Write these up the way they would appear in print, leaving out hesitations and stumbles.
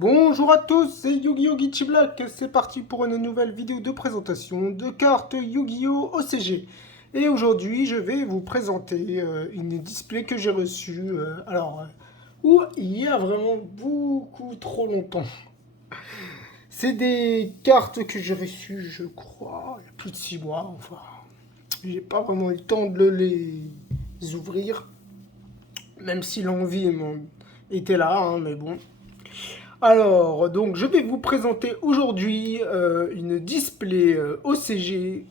Bonjour à tous, c'est Yu-Gi-Oh! Geechi Black, c'est parti pour une nouvelle vidéo de présentation de cartes Yu-Gi-Oh! OCG. Et aujourd'hui, je vais vous présenter une display que j'ai reçue, où il y a vraiment beaucoup trop longtemps. C'est des cartes que j'ai reçues, je crois, il y a plus de 6 mois, enfin. J'ai pas vraiment eu le temps de les ouvrir, même si l'envie était là, hein, mais bon. Alors, donc, je vais vous présenter aujourd'hui une display OCG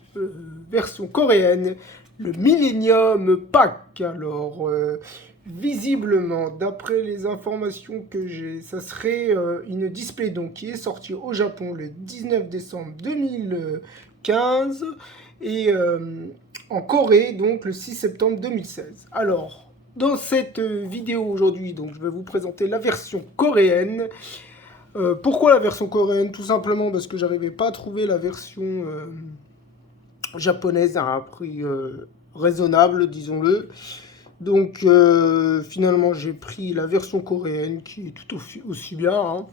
version coréenne, le Millennium Pack. Alors, visiblement, d'après les informations que j'ai, ça serait une display donc, qui est sortie au Japon le 19 décembre 2015 et en Corée donc le 6 septembre 2016. Alors, dans cette vidéo aujourd'hui, donc, je vais vous présenter la version coréenne. Pourquoi la version coréenne? Tout simplement parce que j'arrivais pas à trouver la version japonaise à un prix raisonnable, disons-le. Donc finalement j'ai pris la version coréenne qui est tout aussi bien, hein.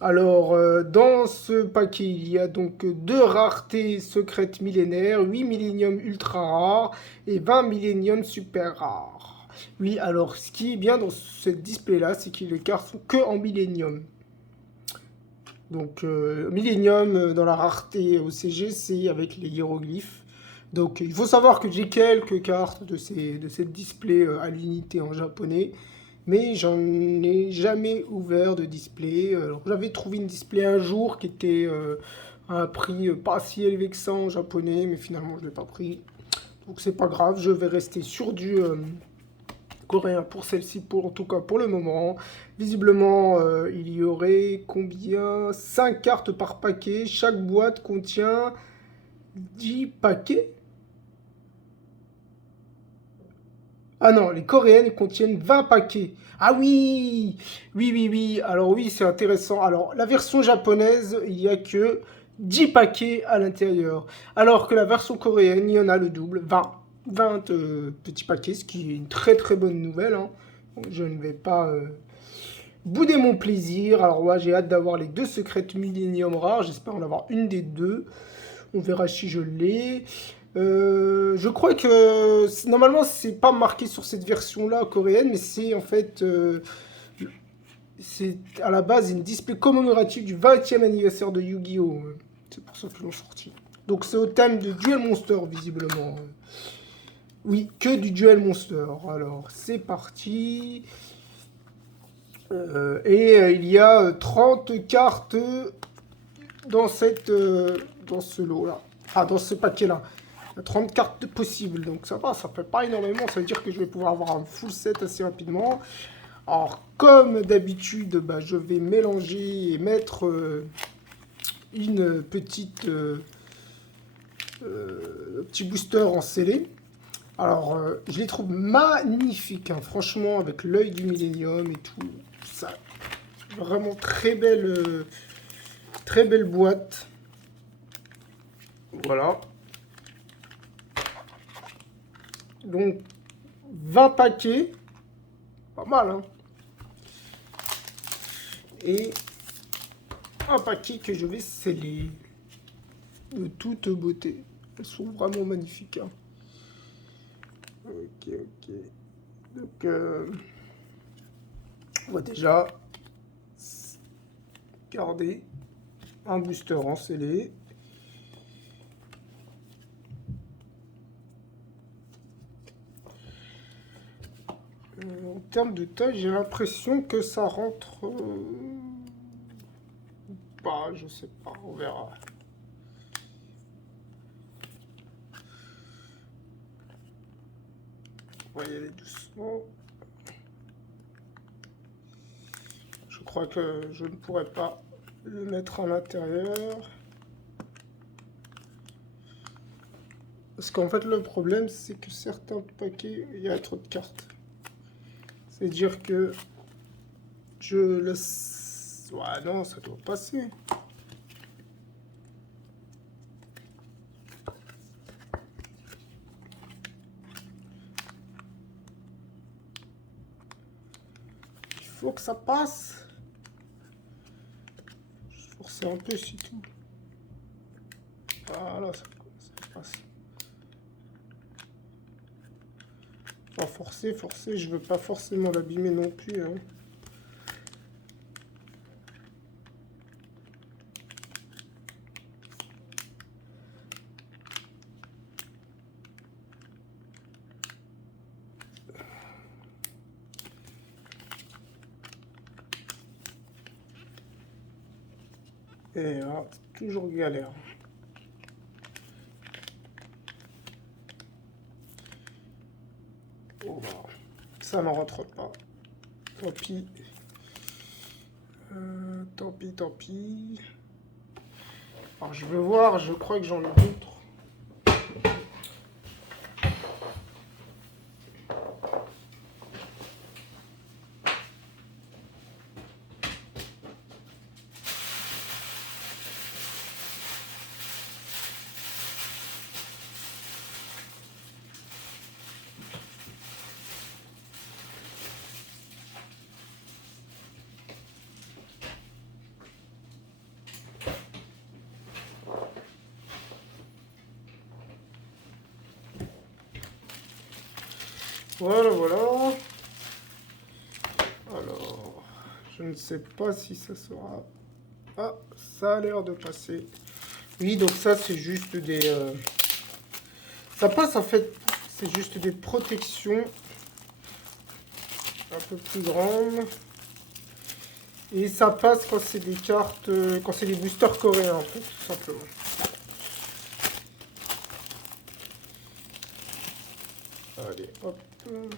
Alors dans ce paquet il y a donc 2 raretés secrètes millénaires, 8 milléniums ultra rares et 20 milléniums super rares. Oui, alors ce qui est bien dans cette display là, c'est que les cartes sont que en millénium. Donc Millennium dans la rareté OCG, c'est avec les hiéroglyphes. Donc il faut savoir que j'ai quelques cartes de cette display à l'unité en japonais, mais j'en ai jamais ouvert de display. Alors j'avais trouvé une display un jour qui était à un prix pas si élevé que ça en japonais, mais finalement je ne l'ai pas pris. Donc c'est pas grave, je vais rester sur du coréen pour celle-ci, en tout cas pour le moment. Visiblement, il y aurait combien? 5 cartes par paquet. Chaque boîte contient 10 paquets. Ah non, les coréennes contiennent 20 paquets. Ah oui! Oui, oui, oui. Alors oui, c'est intéressant. Alors, la version japonaise, il n'y a que 10 paquets à l'intérieur. Alors que la version coréenne, il y en a le double, 20 petits paquets, ce qui est une très très bonne nouvelle, hein. Je ne vais pas bouder mon plaisir. Alors ouais, j'ai hâte d'avoir les 2 secrètes Millennium rares. J'espère en avoir une des deux. On verra si je l'ai. Je crois que normalement c'est pas marqué sur cette version là coréenne, mais c'est en fait c'est à la base une display commémorative du 20e anniversaire de Yu-Gi-Oh! C'est pour ça qu'ils l'ont sorti. Donc c'est au thème de Duel Monster visiblement. Oui, que du Duel Monster. Alors c'est parti. Il y a 30 cartes dans dans ce lot là. Ah, dans ce paquet là. Il y a 30 cartes possibles, donc ça va, ça fait pas énormément, ça veut dire que je vais pouvoir avoir un full set assez rapidement. Alors, comme d'habitude, bah, je vais mélanger et mettre une petite petit booster en scellé. Alors, je les trouve magnifiques, hein, franchement, avec l'œil du Millennium et tout. Ça, vraiment très belle boîte. Voilà. Donc, 20 paquets. Pas mal, hein. Et un paquet que je vais sceller. De toute beauté. Elles sont vraiment magnifiques, hein. Ok, ok. Donc, on va déjà garder un booster en scellé. En termes de taille, j'ai l'impression que ça rentre... Bah, je sais pas, on verra. On va y aller doucement. Je crois que je ne pourrais pas le mettre à l'intérieur. Parce qu'en fait, le problème, c'est que certains paquets, il y a trop de cartes. C'est-à-dire que je laisse... Ouais, non, ça doit passer. Il faut que ça passe. forcer un peu, c'est tout. Voilà, ça passe. Enfin, forcer, je veux pas forcément l'abîmer non plus. Hein. Et là, toujours galère. Oh, ça n'en rentre pas. Tant pis. Tant pis. Alors, je veux voir, je crois que j'en ai d'autres. Voilà, voilà. Alors, je ne sais pas si ça sera... Ah, ça a l'air de passer. Oui, donc ça, c'est juste des... Ça passe, en fait, c'est juste des protections un peu plus grandes. Et ça passe quand c'est des cartes... Quand c'est des boosters coréens, en fait, tout simplement. Allez, hop. Voilà.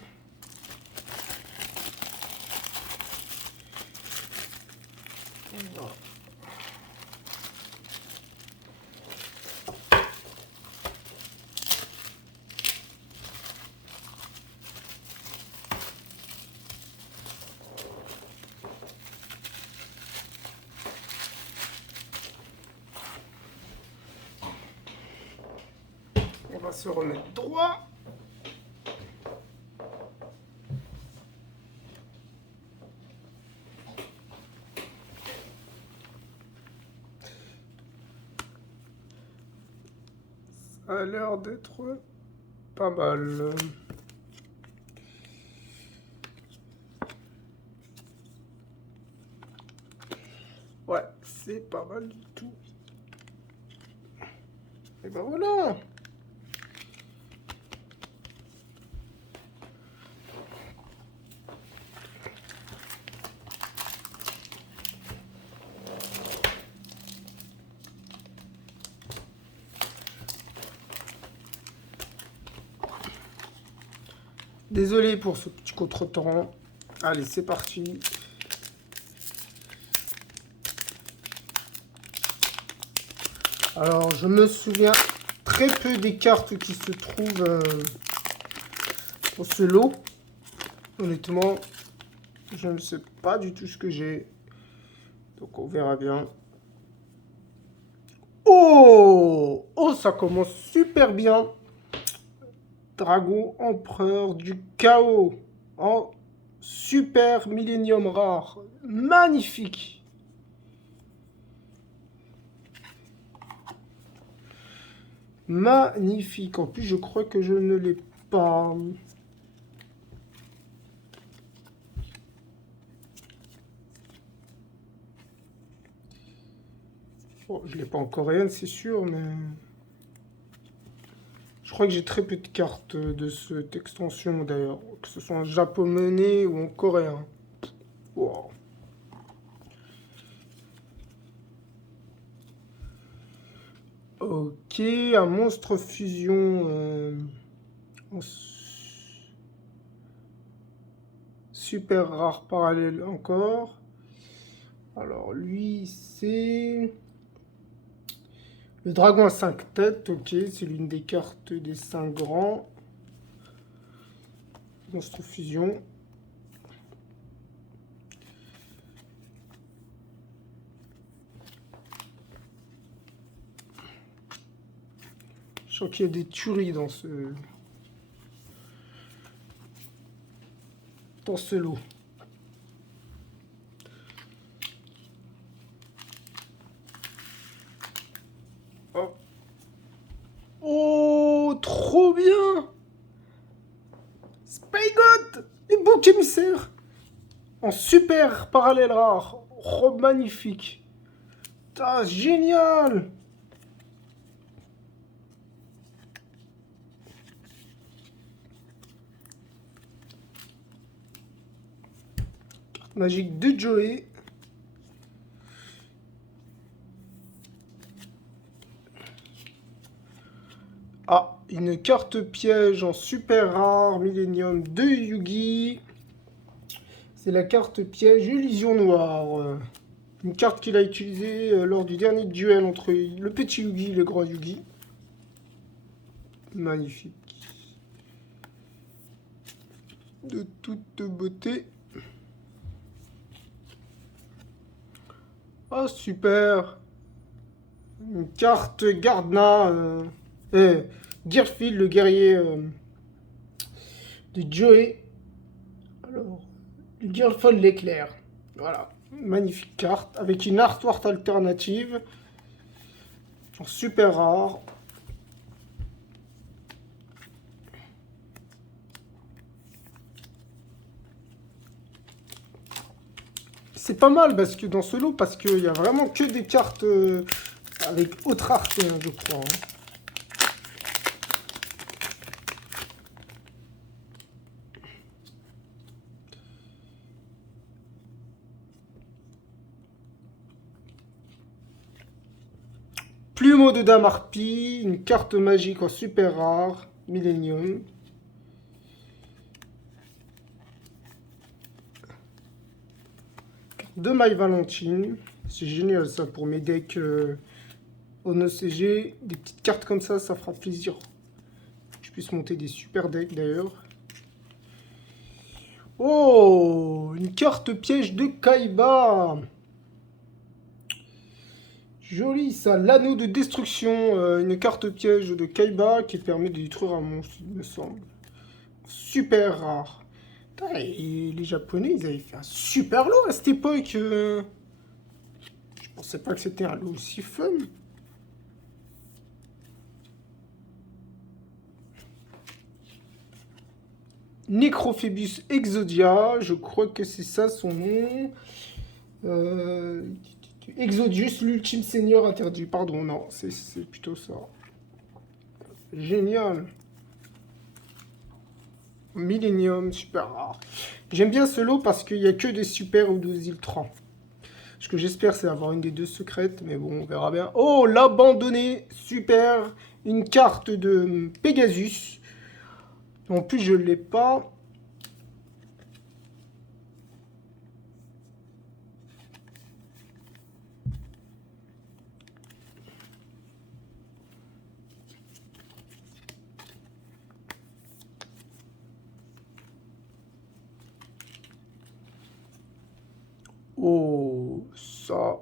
On va se remettre droit. Ça a l'air d'être pas mal. Ouais, c'est pas mal du tout. Et ben voilà. Désolé pour ce petit contretemps. Allez, c'est parti. Alors, je me souviens très peu des cartes qui se trouvent dans ce lot. Honnêtement, je ne sais pas du tout ce que j'ai. Donc, on verra bien. Oh! Oh, ça commence super bien. Dragon empereur du chaos. En super millénium rare. Magnifique. Magnifique. En plus, je crois que je ne l'ai pas. Bon, je ne l'ai pas en coréenne, c'est sûr, mais... Je crois que j'ai très peu de cartes de cette extension, d'ailleurs. Que ce soit en japonais ou en coréen. Wow. Ok, un monstre fusion... en super rare parallèle encore. Alors, lui, c'est... Le dragon à 5 têtes, ok, c'est l'une des cartes des 5 grands. Monstre fusion. Je sens qu'il y a des tueries dans ce lot. nécessaire en super parallèle rare. Oh, magnifique. Ah, génial. Carte magique de Joey. Ah, une carte piège en super rare Millennium de Yugi. C'est la carte piège Illusion Noire. Une carte qu'il a utilisée lors du dernier duel entre le petit Yugi et le grand Yugi. Magnifique. De toute beauté. Ah, super. Une carte Gardna. Gearfield, le guerrier de Joey. Alors, le Gearfield l'éclair. Voilà. Magnifique carte. Avec une artwork alternative. En super rare. C'est pas mal parce que dans ce lot, parce qu'il y a vraiment que des cartes avec autre rareté, hein, je crois. Hein. Plumeau de Dame Harpie, une carte magique en super rare, Millennium. De My Valentine, c'est génial ça pour mes decks en OCG. Des petites cartes comme ça fera plaisir. Je puisse monter des super decks d'ailleurs. Oh, une carte piège de Kaiba. Joli ça, l'anneau de destruction, une carte piège de Kaiba qui permet de détruire un monstre, il me semble. Super rare. Putain, et les Japonais, ils avaient fait un super lot à cette époque. Je pensais pas que c'était un lot aussi fun. Necrophébus Exodia, je crois que c'est ça son nom. Exodius, l'ultime seigneur interdit. Pardon, non, c'est plutôt ça. Génial. Millennium, super rare. J'aime bien ce lot parce qu'il n'y a que des super ou des ultras. Ce que j'espère, c'est avoir une des deux secrètes, mais bon, on verra bien. Oh, l'abandonné, super. Une carte de Pegasus. En plus, je ne l'ai pas. Oh, ça,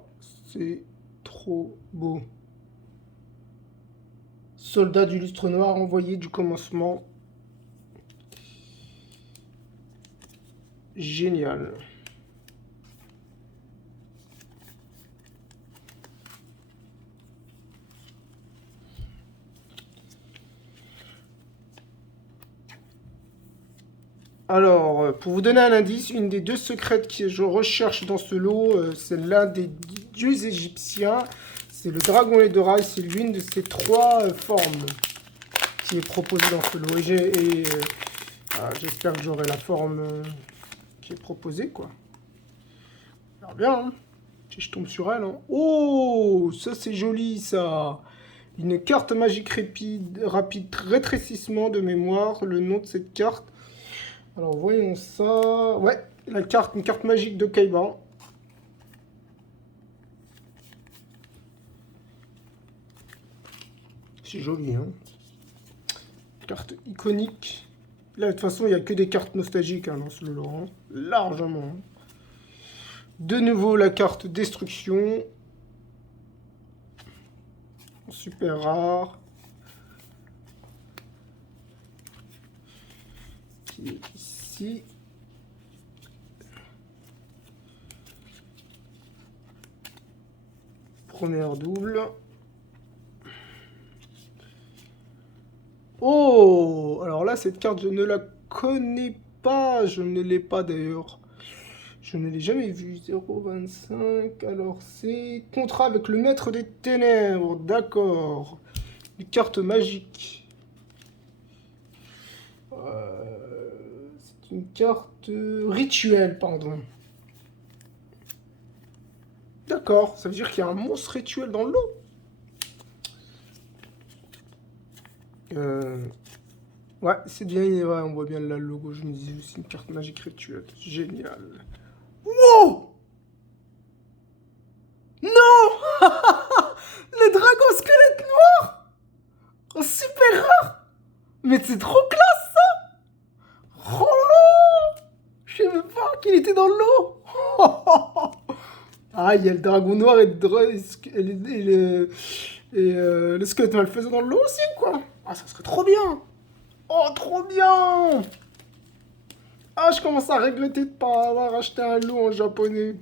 c'est trop beau. Soldat du lustre noir envoyé du commencement. Génial. Alors, pour vous donner un indice, une des deux secrètes que je recherche dans ce lot, c'est l'un des dieux égyptiens. C'est le dragon et de rail, c'est l'une de ces trois formes qui est proposée dans ce lot. Et j'espère que j'aurai la forme qui est proposée, quoi. On verra bien, hein, si je tombe sur elle. Hein. Oh, ça c'est joli, ça. Une carte magique rapide rétrécissement de mémoire. Le nom de cette carte. Alors voyons ça. Ouais, une carte magique de Kaiba. C'est joli, hein. Carte iconique. Là, de toute façon, il n'y a que des cartes nostalgiques hein, dans ce lot, hein. Largement. De nouveau, la carte destruction. Super rare. Qui est ici. Première double. Oh! Alors là, cette carte, je ne la connais pas, je ne l'ai pas d'ailleurs. Je ne l'ai jamais vu. 0,25. Alors c'est contrat avec le maître des ténèbres. D'accord. Une carte magique. C'est une carte rituelle, pardon. D'accord, ça veut dire qu'il y a un monstre rituel dans l'eau. Ouais, c'est bien, ouais, on voit bien le logo. Je me disais aussi une carte magique rituelle. Génial. Wow! Non! Le dragon squelette noir! Oh, super rare! Mais c'est trop classe ça! Oh là! Je savais pas qu'il était dans l'eau! Ah, il y a le dragon noir le squelette malfaisant dans l'eau aussi, quoi! Ah, ça serait trop bien! Oh, trop bien! Ah, je commence à regretter de pas avoir acheté un lot en japonais.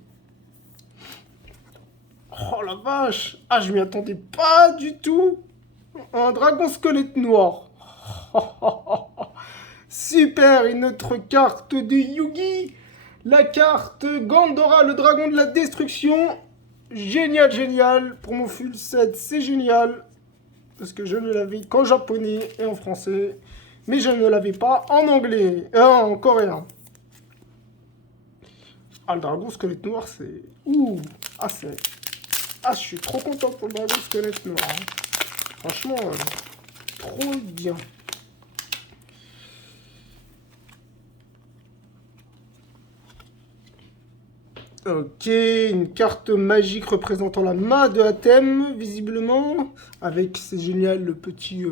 Oh la vache! Ah, je m'y attendais pas du tout! Un dragon squelette noir. Super, une autre carte de Yugi. La carte Gandora, le dragon de la destruction. Génial, génial. Pour mon full set, c'est génial. Parce que je ne l'avais qu'en japonais et en français. Mais je ne l'avais pas en anglais. En coréen. Ah, le dragon squelette noir, c'est... Ouh. Ah, c'est... Ah, je suis trop content pour le dragon squelette noir. Franchement, trop bien. Ok, une carte magique représentant la main de Athème, visiblement. Avec, c'est génial, le petit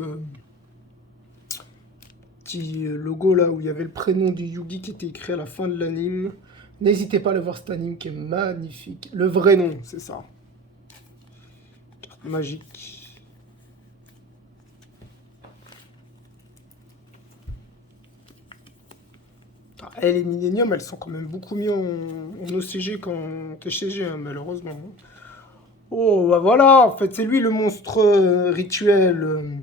logo là où il y avait le prénom du Yugi qui était écrit à la fin de l'anime. N'hésitez pas à aller voir cet anime qui est magnifique. Le vrai nom, c'est ça. Carte magique. Les Millennium, elles sont quand même beaucoup mieux en OCG qu'en TCG, hein, malheureusement. Oh, bah voilà, en fait, c'est lui le monstre rituel.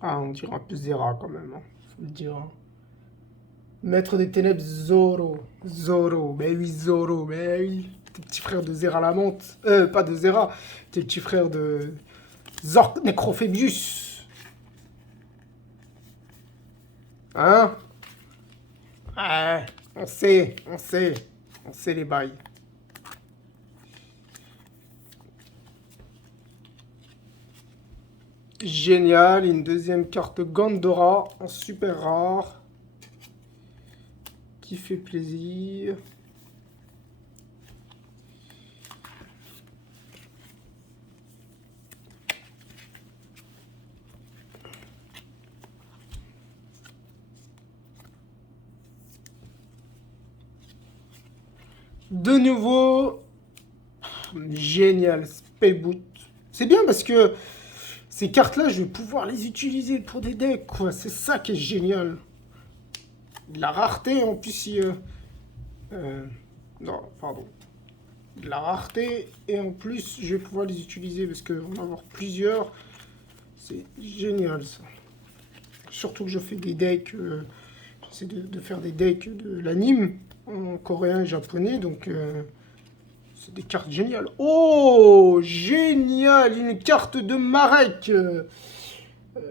Ah, on dirait un peu Zera quand même, hein, faut le dire. Hein. Maître des ténèbres, Zoro. Zoro, ben oui, Zoro, ben oui. T'es petit frère de Zera la menthe. Pas de Zera, t'es le petit frère de Zork Necrophébius. Hein? Ouais, on sait les bails. Génial, une deuxième carte Gandora en super rare. Qui fait plaisir. De nouveau, génial, Spellboot. C'est bien parce que ces cartes-là, je vais pouvoir les utiliser pour des decks, quoi. C'est ça qui est génial. De la rareté, en plus, non, pardon. De la rareté, et en plus, je vais pouvoir les utiliser parce qu'on va avoir plusieurs. C'est génial, ça. Surtout que je fais des decks, j'essaie de faire des decks de l'anime en coréen et japonais, donc c'est des cartes géniales. Oh, génial, une carte de Marek,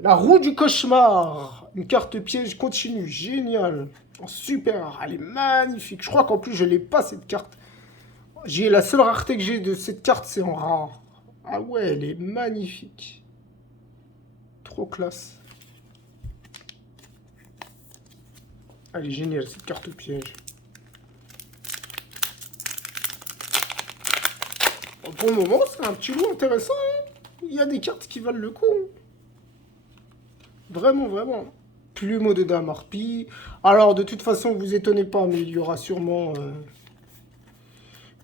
la roue du cauchemar, une carte piège continue, génial, en super, elle est magnifique. Je crois qu'en plus je l'ai pas cette carte. J'ai la seule rareté que j'ai de cette carte, c'est en rare. Ah ouais, elle est magnifique, trop classe. Elle est géniale cette carte piège. Pour le moment, c'est un petit lot intéressant. Hein. Il y a des cartes qui valent le coup. Vraiment, vraiment. Plumeau de Dame Harpie. Alors, de toute façon, vous étonnez pas, mais il y aura sûrement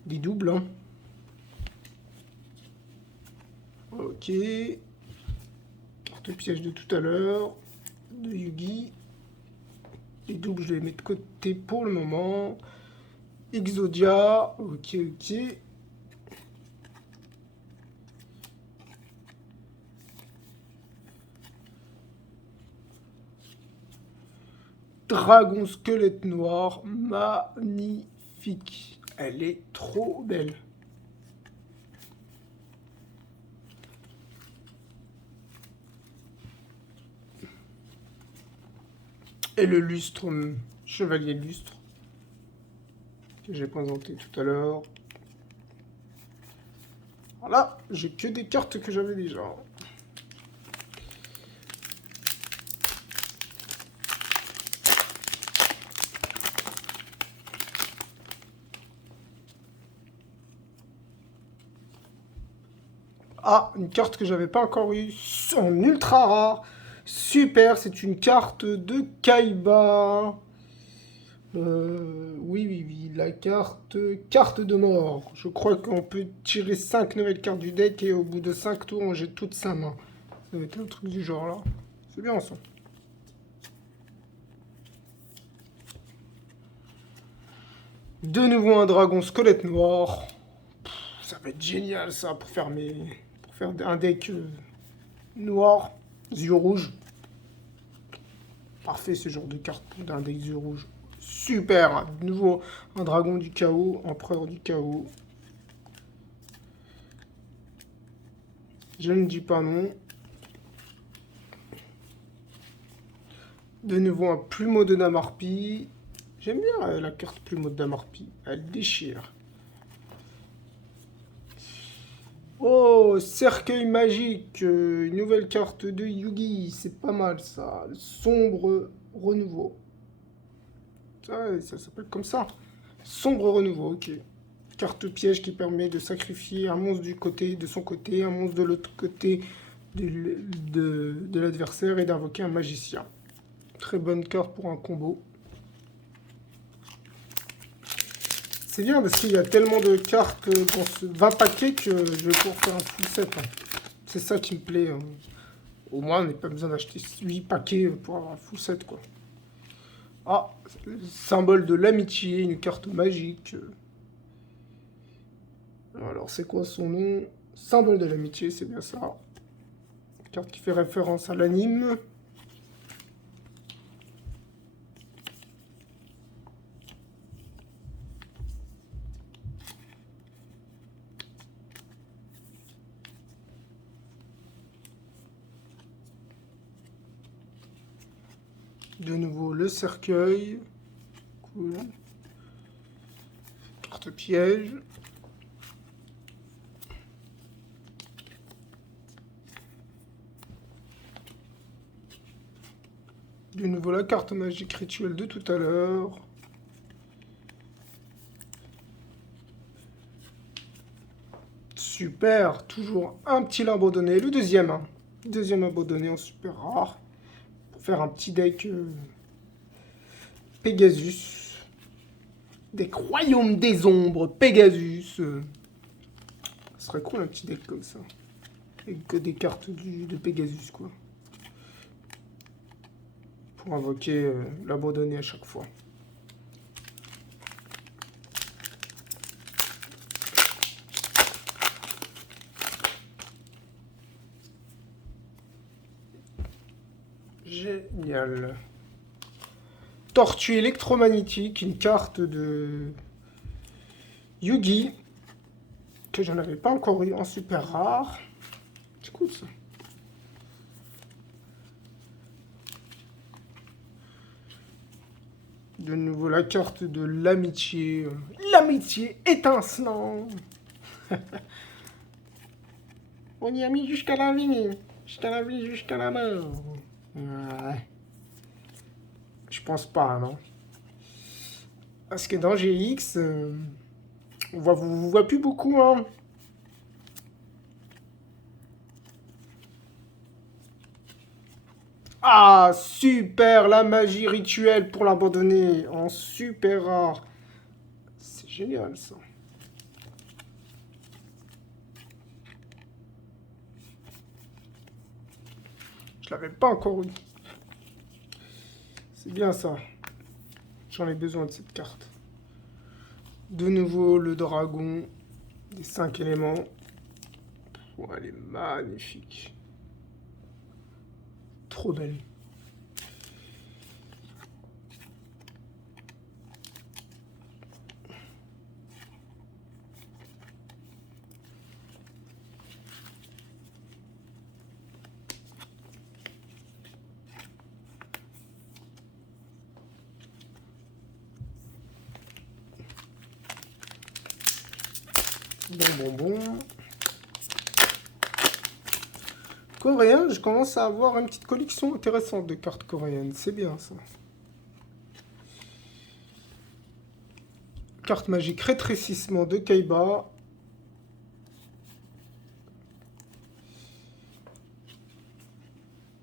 des doubles. Hein. Ok. Carte piège de tout à l'heure. De Yugi. Les doubles, je les mets de côté pour le moment. Exodia. Ok, ok. dragon squelette noir. Magnifique. Elle est trop belle. Et le lustre, chevalier lustre, que j'ai présenté tout à l'heure. Voilà, j'ai que des cartes que j'avais déjà. Ah, une carte que j'avais pas encore eue en ultra rare. Super, c'est une carte de Kaiba. Oui, la carte de mort. Je crois qu'on peut tirer 5 nouvelles cartes du deck et au bout de 5 tours, on jette toute sa main. Ça va être un truc du genre là. C'est bien ça. De nouveau un dragon squelette noir. Ça va être génial ça pour faire un deck noir, yeux rouges. Parfait ce genre de carte pour un deck yeux rouges. Super. De nouveau un dragon du chaos, empereur du chaos. Je ne dis pas non. De nouveau un plumeau de Namarpi. J'aime bien la carte plumeau de Namarpi. Elle déchire. Oh, cercueil magique. Une nouvelle carte de Yugi. C'est pas mal ça. Le sombre renouveau. Ça s'appelle comme ça. Sombre renouveau, ok. Carte piège qui permet de sacrifier un monstre de son côté, un monstre de l'autre côté de l'adversaire et d'invoquer un magicien. Très bonne carte pour un combo. C'est bien parce qu'il y a tellement de cartes dans ce 20 paquets que je vais pouvoir faire un full set. C'est ça qui me plaît. Au moins, on n'a pas besoin d'acheter 8 paquets pour avoir un full set, quoi. Ah, symbole de l'amitié, une carte magique. Alors, c'est quoi son nom? Symbole de l'amitié, c'est bien ça. Carte qui fait référence à l'anime. De nouveau, le cercueil. Cool. Carte piège. De nouveau, la carte magique rituelle de tout à l'heure. Super, toujours un petit abandonné. Le deuxième, hein. Deuxième abandonné en super rare. Pour faire un petit deck Pegasus. Deck Royaume des Ombres, Pegasus. Ce serait cool un petit deck comme ça. Avec que des cartes de Pegasus, quoi. Pour invoquer l'abandonné à chaque fois. Génial. Tortue électromagnétique, une carte de Yugi, que je n'avais pas encore eu en super rare. C'est cool ça. De nouveau la carte de l'amitié. L'amitié étincelant. On y a mis jusqu'à la vie. Jusqu'à la vie, jusqu'à la mort. Ouais. Je pense pas, non. Parce que dans GX, on vous voit plus beaucoup, hein. Ah, super, la magie rituelle pour l'abandonner en super rare. C'est génial, ça. Je l'avais pas encore eu. C'est bien ça. J'en ai besoin de cette carte. De nouveau, le dragon des 5 éléments. Oh, elle est magnifique. Trop belle. Bon. Coréen, je commence à avoir une petite collection intéressante de cartes coréennes. C'est bien ça. Carte magique rétrécissement de Kaiba.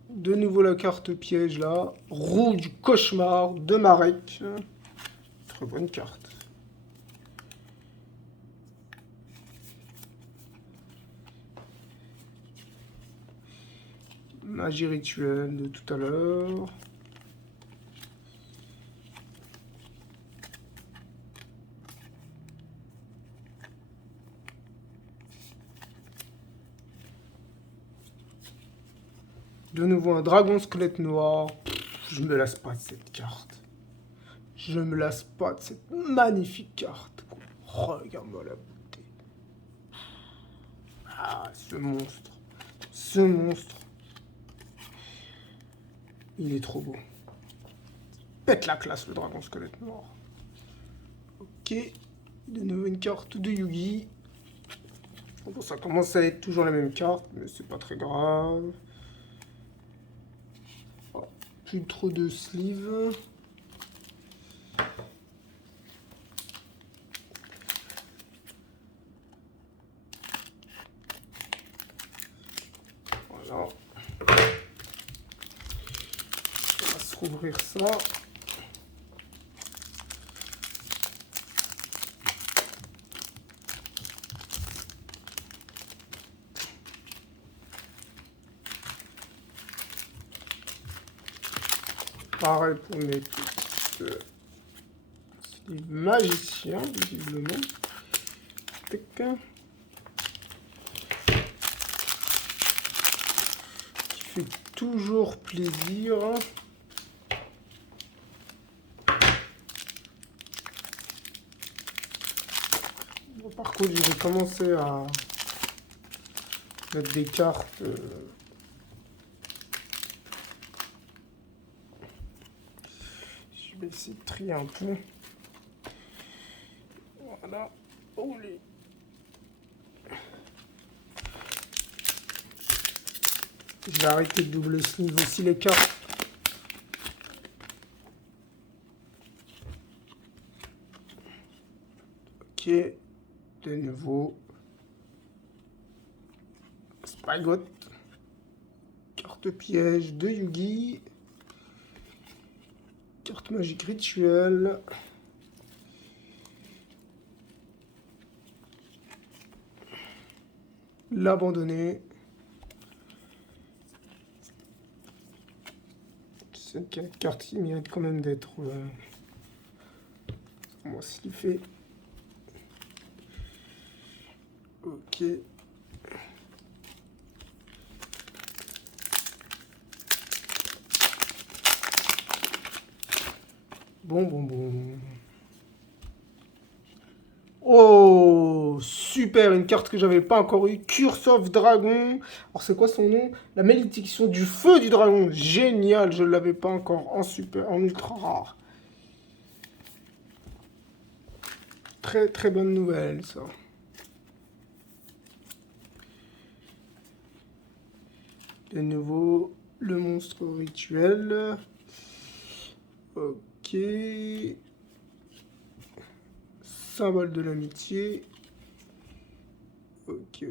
De nouveau la carte piège là. Roue du cauchemar de Marek. Très bonne carte. Magie rituelle de tout à l'heure. De nouveau un dragon squelette noir. Je me lasse pas de cette carte. Je me lasse pas de cette magnifique carte. Regarde-moi la beauté. Ah, ce monstre. Ce monstre. Il est trop beau. Pète la classe, le dragon squelette noir. Ok. De nouveau une carte de Yugi. Bon, ça commence à être toujours la même carte, mais c'est pas très grave. Oh, plus trop de sleeves. Voilà. On va se rouvrir ça. Pareil pour mes petites sleeves magiciens, visiblement. Tac. Qui fait toujours plaisir. Bon, par contre, je vais commencer à mettre des cartes. Je vais essayer de trier un peu. Voilà. Olé. Je vais arrêter de double sleeve aussi les cartes. Ok. De nouveau. Spygot. Carte piège de Yugi. Carte magique rituelle. L'abandonné. Cette carte il mérite quand même d'être moi ce qu'il fait. Ok. Bon. Oh, super, une carte que j'avais pas encore eue. Curse of Dragon. Alors, c'est quoi son nom? La malédiction du feu du dragon. Génial, je l'avais pas encore en super, en ultra rare. Très bonne nouvelle, ça. De nouveau, le monstre rituel. Ok. Symbole de l'amitié. Ok.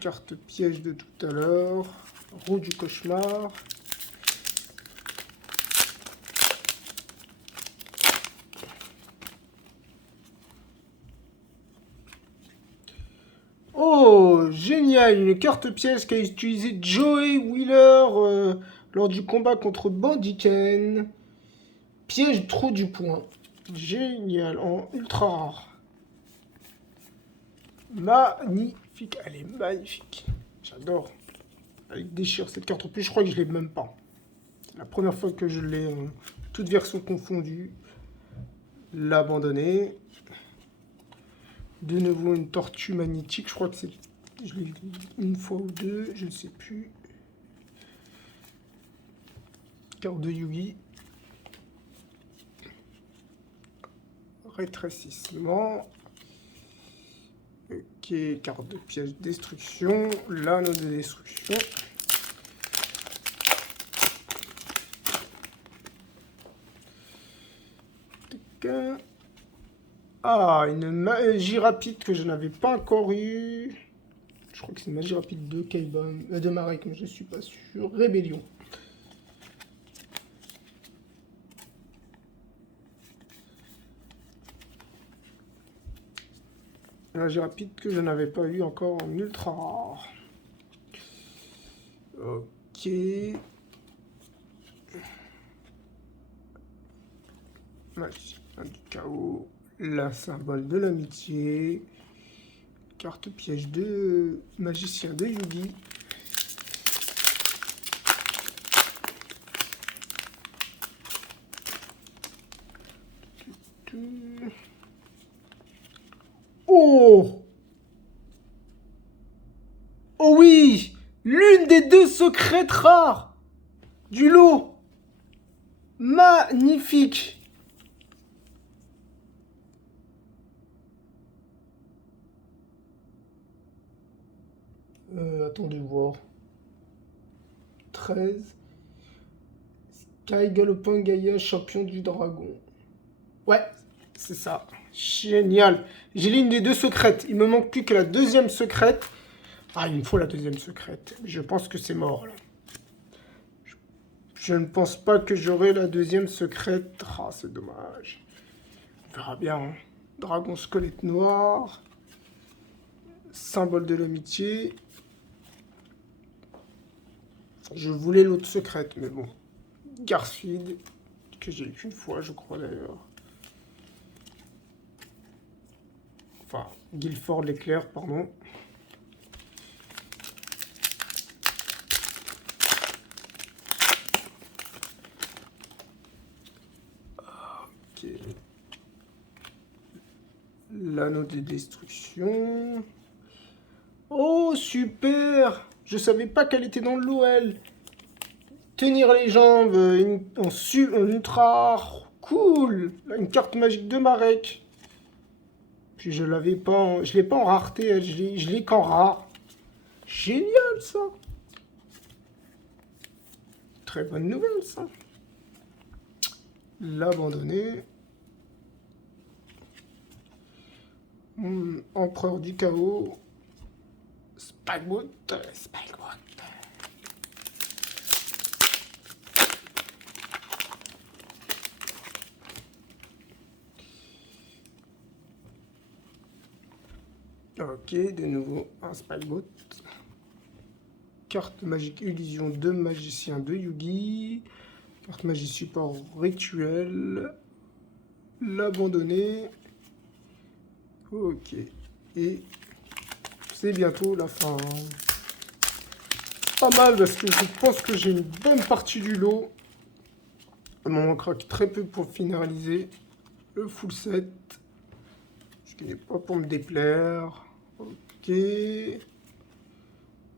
Carte piège de tout à l'heure. Roue du cauchemar. Oh, génial! Une carte piège qu'a utilisé Joey Wheeler lors du combat contre Bandiken. Piège trop du point. Génial, en ultra rare. Magnifique, elle est magnifique. J'adore. Elle déchire cette carte. En plus, je crois que je l'ai même pas. C'est la première fois que je l'ai, toute version confondue. L'abandonner. De nouveau une tortue magnétique. Je crois que c'est... Je l'ai vu une fois ou deux, je ne sais plus. Carte de Yugi. Rétrécissement. Ok. Ok, carte de piège destruction, l'anneau de destruction. Ah, une magie rapide que je n'avais pas encore eu. Je crois que c'est une magie rapide de Kaiban, de Marek, mais je suis pas sûr. Rébellion. Magie rapide que je n'avais pas eu encore en ultra rare. Ok. Magie du chaos. La symbole de l'amitié. Carte piège de magicien de Yugi. Oh! Oh oui! L'une des deux secrètes rares du lot. Magnifique! Attendez voir. 13. Sky Galopin Gaïa, champion du dragon. Ouais, c'est ça. Génial. J'ai l'une des deux secrètes. Il me manque plus que la deuxième secrète. Ah, il me faut la deuxième secrète. Je pense que c'est mort, là. Je ne pense pas que j'aurai la deuxième secrète. Ah, c'est dommage. On verra bien. Hein. Dragon squelette noir. Symbole de l'amitié. Je voulais l'autre secrète, mais bon. Garfield, que j'ai eu qu'une fois, je crois d'ailleurs. Enfin, Guilford l'éclair, pardon. Ok. L'anneau de destruction. Oh, super! Je savais pas qu'elle était dans l'OL. Tenir les jambes, en ultra rare. Cool! Une carte magique de Marek. Puis je l'avais pas en... Je l'ai pas en rareté, je l'ai qu'en rare. Génial, ça! Très bonne nouvelle, ça. L'abandonner. Empereur du chaos. Spikewood. Ok, de nouveau un Spikebot. Carte magique illusion de magicien de Yugi. Carte magie support rituel. L'abandonner. Ok. Et c'est bientôt la fin. Pas mal parce que je pense que j'ai une bonne partie du lot. Il m'en manquera très peu pour finaliser le full set. Ce qui n'est pas pour me déplaire. Ok.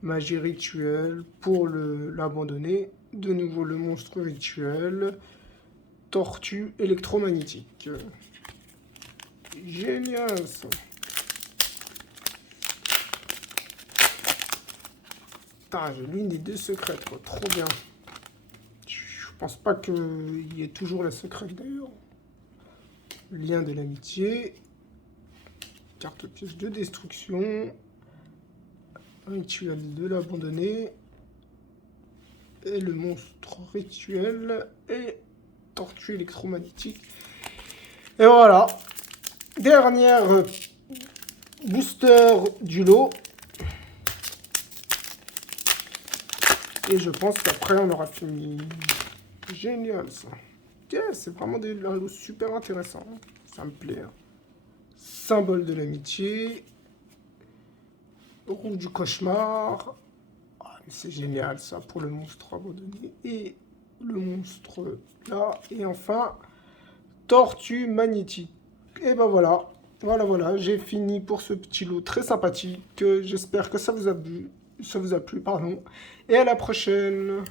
Magie rituelle pour l'abandonner. De nouveau le monstre rituel. Tortue électromagnétique. Génial ça. J'ai l'une des deux secrètes, quoi. Trop bien. Je pense pas qu'il y ait toujours la secrète d'ailleurs. Lien de l'amitié. Carte pièce de destruction. Rituel de l'abandonner. Et le monstre rituel. Et tortue électromagnétique. Et voilà. Dernière booster du lot. Et je pense qu'après, on aura fini. Génial, ça. Yeah, c'est vraiment des lots super intéressants. Ça me plaît. Hein. Symbole de l'amitié. Roue du cauchemar. Ah, c'est génial, ça, pour le monstre abandonné. Et le monstre là. Et enfin, tortue magnétique. Et ben voilà. Voilà, j'ai fini pour ce petit lot très sympathique. J'espère que ça vous a plu. Et à la prochaine.